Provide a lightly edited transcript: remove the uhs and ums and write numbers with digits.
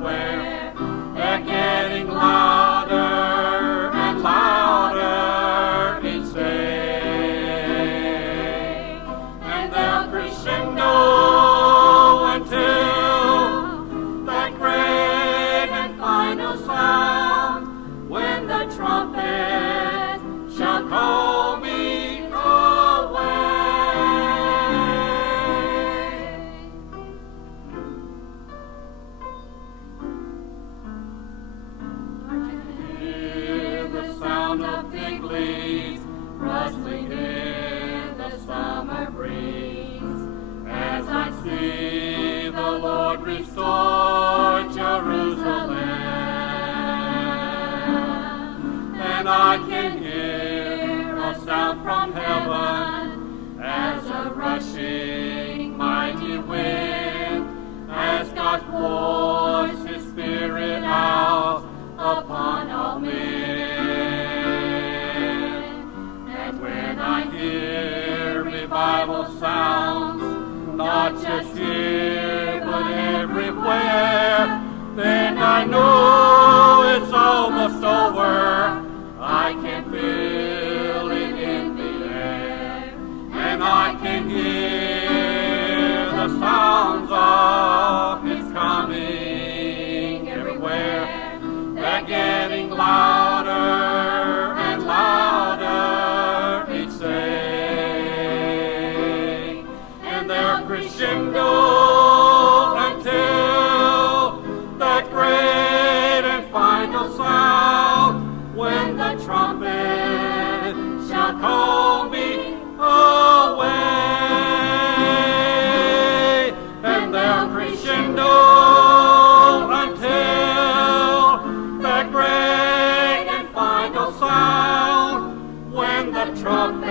everywhere. They're getting louder and louder each day. And they'll crescendo until that great and final sound, when the trumpet shall call me away. I can hear the sound of fig leaves rustling in the summer breeze, as I see the Lord restore Jerusalem. And I can hear a sound from heaven as a rushing mighty wind, as God pours His Spirit out upon all men. And when I hear revival sounds, not just here but everywhere, then I know it's almost over. I can feel it in the air, and I can hear the sounds of His coming everywhere. They're getting louder and louder each day, and they're crescendo until that great and final sound, when the trumpet shall call me away. And they'll crescendo until that great and final sound, when the trumpet